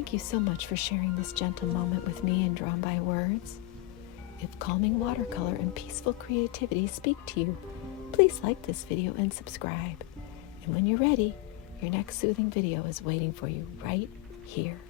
Thank you so much for sharing this gentle moment with me in Drawn by Words. If calming watercolor and peaceful creativity speak to you, please like this video and subscribe. And when you're ready, your next soothing video is waiting for you right here.